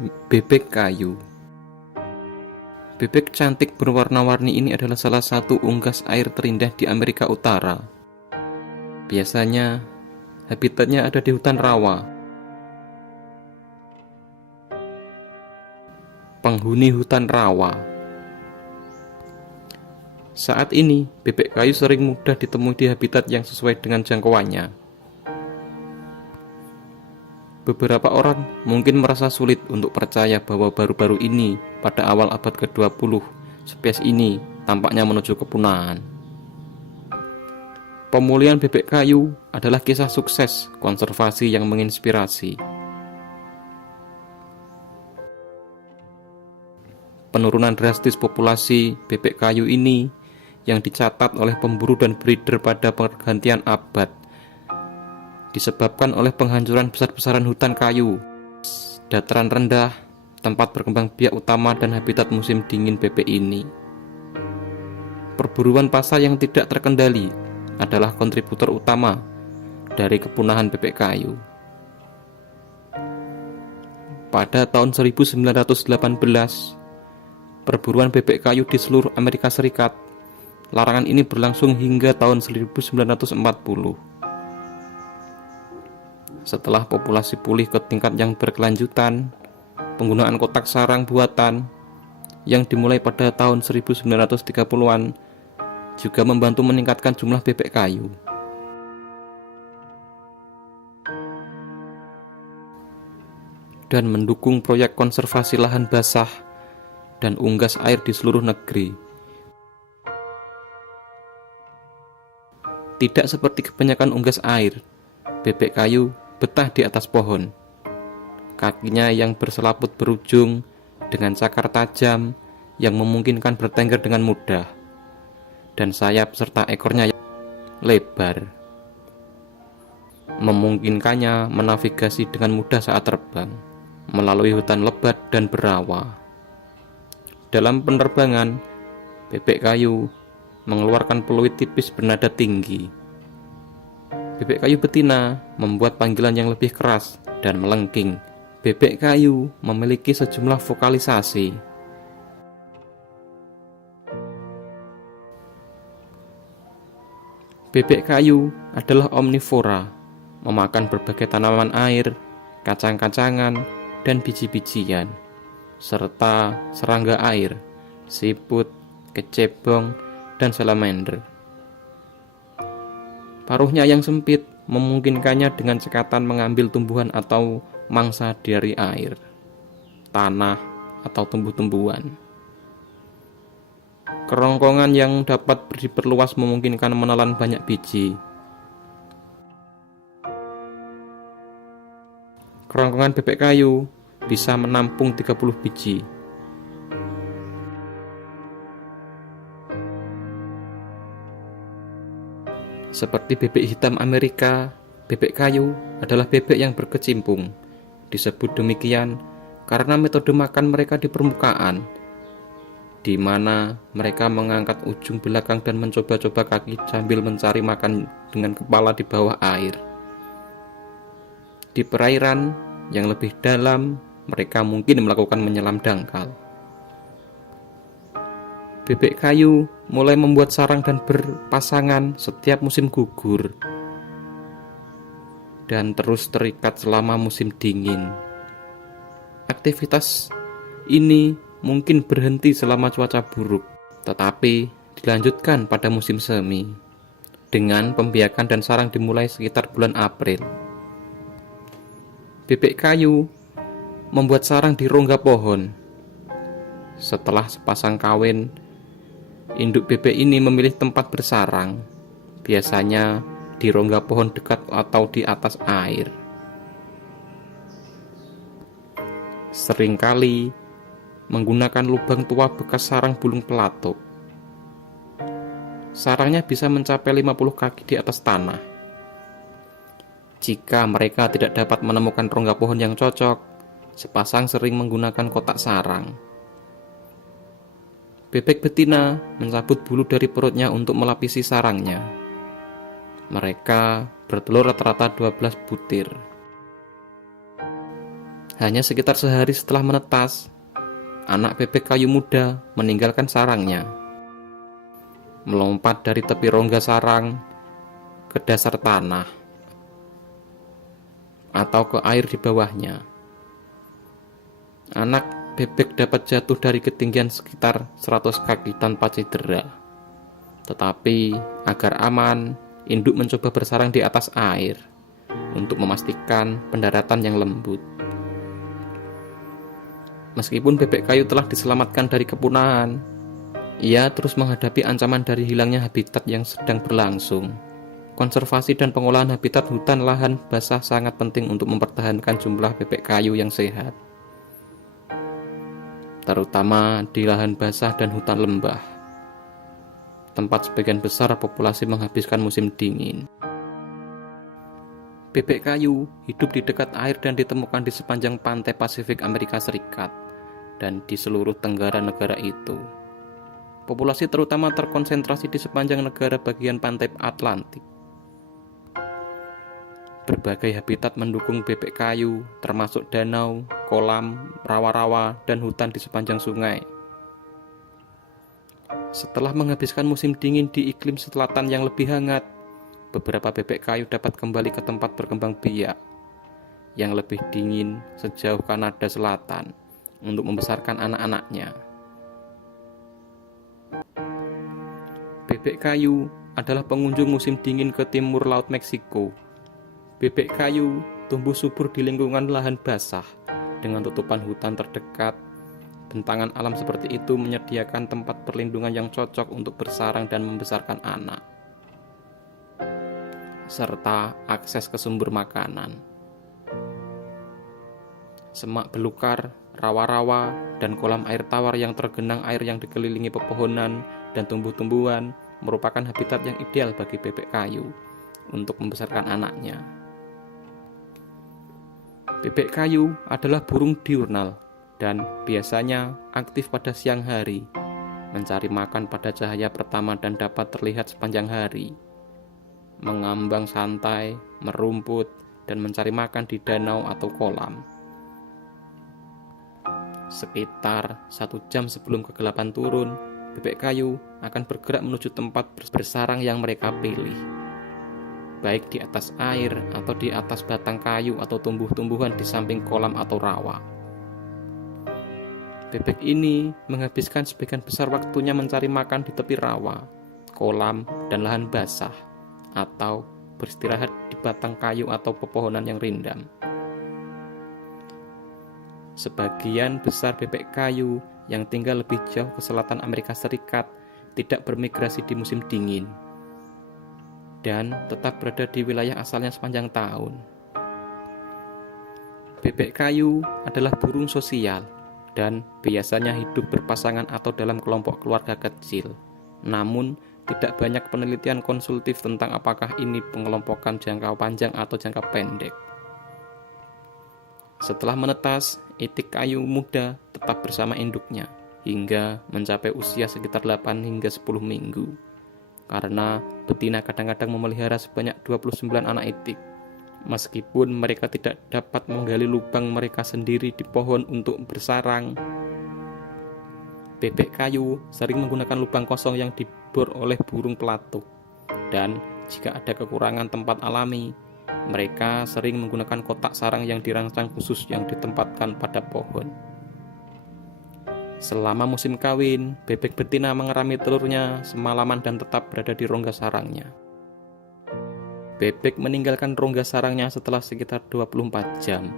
Bebek kayu. Bebek cantik berwarna-warni ini adalah salah satu unggas air terindah di Amerika Utara. Biasanya, habitatnya ada di hutan rawa. Penghuni hutan rawa. Saat ini, bebek kayu sering mudah ditemui di habitat yang sesuai dengan jangkauannya. Beberapa orang mungkin merasa sulit untuk percaya bahwa baru-baru ini, pada awal abad ke-20, spesies ini tampaknya menuju kepunahan. Pemulihan bebek kayu adalah kisah sukses konservasi yang menginspirasi. Penurunan drastis populasi bebek kayu ini yang dicatat oleh pemburu dan breeder pada pergantian abad disebabkan oleh penghancuran besar-besaran hutan kayu, dataran rendah, tempat berkembang biak utama dan habitat musim dingin bebek ini. Perburuan pasar yang tidak terkendali adalah kontributor utama dari kepunahan bebek kayu. Pada tahun 1918, perburuan bebek kayu di seluruh Amerika Serikat. Larangan ini berlangsung hingga tahun 1940. Setelah populasi pulih ke tingkat yang berkelanjutan, penggunaan kotak sarang buatan yang dimulai pada tahun 1930-an juga membantu meningkatkan jumlah bebek kayu. Dan mendukung proyek konservasi lahan basah dan unggas air di seluruh negeri. Tidak seperti kebanyakan unggas air, bebek kayu betah di atas pohon. Kakinya yang berselaput berujung dengan cakar tajam yang memungkinkan bertengger dengan mudah, dan sayap serta ekornya yang lebar memungkinkannya menavigasi dengan mudah saat terbang melalui hutan lebat dan berawa. Dalam penerbangan, bebek kayu mengeluarkan peluit tipis bernada tinggi. Bebek kayu betina membuat panggilan yang lebih keras dan melengking. Bebek kayu memiliki sejumlah vokalisasi. Bebek kayu adalah omnivora, memakan berbagai tanaman air, kacang-kacangan, dan biji-bijian, serta serangga air, siput, kecebong, dan salamander. Paruhnya yang sempit memungkinkannya dengan cekatan mengambil tumbuhan atau mangsa dari air, tanah, atau tumbuh-tumbuhan. Kerongkongan yang dapat diperluas memungkinkan menelan banyak biji. Kerongkongan bebek kayu bisa menampung 30 biji. Seperti bebek hitam Amerika, bebek kayu adalah bebek yang berkecimpung. Disebut demikian karena metode makan mereka di permukaan, di mana mereka mengangkat ujung belakang dan mencoba-coba kaki sambil mencari makan dengan kepala di bawah air. Di perairan yang lebih dalam, mereka mungkin melakukan menyelam dangkal. Bebek kayu mulai membuat sarang dan berpasangan setiap musim gugur, dan terus terikat selama musim dingin. Aktivitas ini mungkin berhenti selama cuaca buruk, tetapi dilanjutkan pada musim semi, dengan pembiakan dan sarang dimulai sekitar bulan April. Bebek kayu membuat sarang di rongga pohon. Setelah sepasang kawin, induk bebek ini memilih tempat bersarang, biasanya di rongga pohon dekat atau di atas air. Seringkali menggunakan lubang tua bekas sarang bulung pelatuk. Sarangnya bisa mencapai 50 kaki di atas tanah. Jika mereka tidak dapat menemukan rongga pohon yang cocok, sepasang sering menggunakan kotak sarang. Bebek betina mencabut bulu dari perutnya untuk melapisi sarangnya. Mereka bertelur rata-rata 12 butir. Hanya sekitar sehari setelah menetas, anak bebek kayu muda meninggalkan sarangnya, melompat dari tepi rongga sarang ke dasar tanah atau ke air di bawahnya. Anak bebek dapat jatuh dari ketinggian sekitar 100 kaki tanpa cedera. Tetapi agar aman, induk mencoba bersarang di atas air untuk memastikan pendaratan yang lembut. Meskipun bebek kayu telah diselamatkan dari kepunahan, ia terus menghadapi ancaman dari hilangnya habitat yang sedang berlangsung. Konservasi dan pengolahan habitat hutan lahan basah sangat penting untuk mempertahankan jumlah bebek kayu yang sehat, terutama di lahan basah dan hutan lembah, tempat sebagian besar populasi menghabiskan musim dingin. Bebek kayu hidup di dekat air dan ditemukan di sepanjang pantai Pasifik Amerika Serikat dan di seluruh tenggara negara itu. Populasi terutama terkonsentrasi di sepanjang negara bagian pantai Atlantik. Berbagai habitat mendukung bebek kayu, termasuk danau, kolam, rawa-rawa, dan hutan di sepanjang sungai. Setelah menghabiskan musim dingin di iklim selatan yang lebih hangat, beberapa bebek kayu dapat kembali ke tempat berkembang biak yang lebih dingin sejauh Kanada Selatan untuk membesarkan anak-anaknya. Bebek kayu adalah pengunjung musim dingin ke timur Laut Meksiko. Bebek kayu tumbuh subur di lingkungan lahan basah dengan tutupan hutan terdekat. Bentangan alam seperti itu menyediakan tempat perlindungan yang cocok untuk bersarang dan membesarkan anak, serta akses ke sumber makanan. Semak belukar, rawa-rawa, dan kolam air tawar yang tergenang air yang dikelilingi pepohonan dan tumbuh-tumbuhan merupakan habitat yang ideal bagi bebek kayu untuk membesarkan anaknya. Bebek kayu adalah burung diurnal dan biasanya aktif pada siang hari, mencari makan pada cahaya pertama dan dapat terlihat sepanjang hari, mengambang santai, merumput, dan mencari makan di danau atau kolam. Sekitar 1 jam sebelum kegelapan turun, bebek kayu akan bergerak menuju tempat bersarang yang mereka pilih, baik di atas air atau di atas batang kayu atau tumbuh-tumbuhan di samping kolam atau rawa. Bebek ini menghabiskan sebagian besar waktunya mencari makan di tepi rawa, kolam, dan lahan basah, atau beristirahat di batang kayu atau pepohonan yang rindang. Sebagian besar bebek kayu yang tinggal lebih jauh ke selatan Amerika Serikat tidak bermigrasi di musim dingin dan tetap berada di wilayah asalnya sepanjang tahun. Bebek kayu adalah burung sosial dan biasanya hidup berpasangan atau dalam kelompok keluarga kecil. Namun, tidak banyak penelitian konsultif tentang apakah ini pengelompokan jangka panjang atau jangka pendek. Setelah menetas, itik kayu muda tetap bersama induknya hingga mencapai usia sekitar 8 hingga 10 minggu. Karena betina kadang-kadang memelihara sebanyak 29 anak itik. Meskipun mereka tidak dapat menggali lubang mereka sendiri di pohon untuk bersarang, bebek kayu sering menggunakan lubang kosong yang dibor oleh burung pelatuk. Dan jika ada kekurangan tempat alami, mereka sering menggunakan kotak sarang yang dirancang khusus yang ditempatkan pada pohon. Selama musim kawin, bebek betina mengerami telurnya semalaman dan tetap berada di rongga sarangnya. Bebek meninggalkan rongga sarangnya setelah sekitar 24 jam